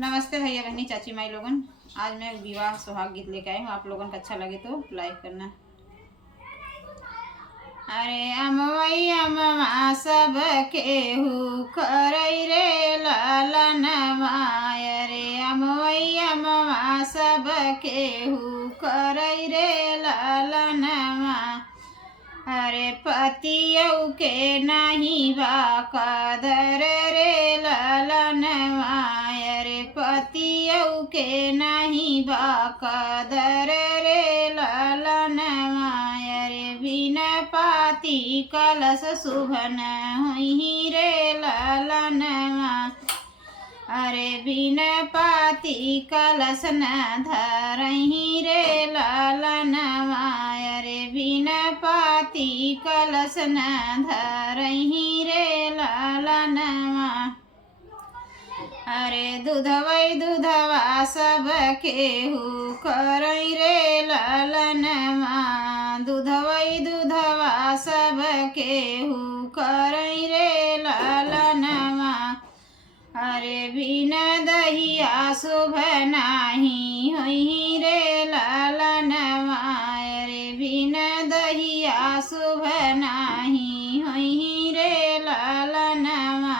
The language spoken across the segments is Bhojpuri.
नमस्ते भैया बहनी चाची माई लोगन। आज मैं विवाह सुहाग गीत लेके आई हूँ। आप लोगन का अच्छा लगे तो लाइक करना। अरे अमवई अमवा सब केहू करई रे लालनवा। अरे अमवई अमवा सब केहू करई रे लालनवा। अरे पतियऊ के नहीं बा कदर रे लालनवा। अरे पतियऊ के नहीं बा कदर रे लालनवा। अरे बिन पाती कलश शुभन हुई रे लालनवा। अरे बिन पाती कलश न धरही रे लालनवा। अरे बिन पाती कलश न धरही रे लालनवा। अरे दूधवई दूधवा सब केहू करई रे लालनवा। दूधवई दूधवा सब केहू करई रे लालनवा। अरे बिन दहिया शुभ नाही होई रे लालनवा। अरे बिन दहिया शुभ नाही होई रे लालनवा।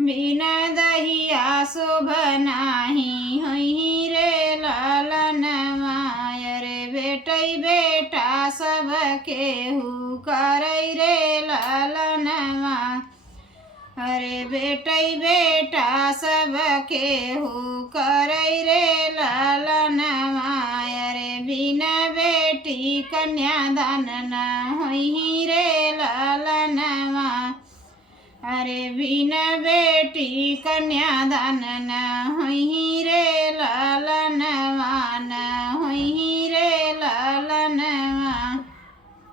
बिन दहिया शुभ नाही होई रे लालनवा। अरे बेटई बेटा सब केहू करई रे लालनवा। अरे बेटई बेटा सब केहू करई रे लालनवा। अरे बिन बेटी कन्यादान न होई रे लालनवा। अरे बिन बेटी कन्यादान न होई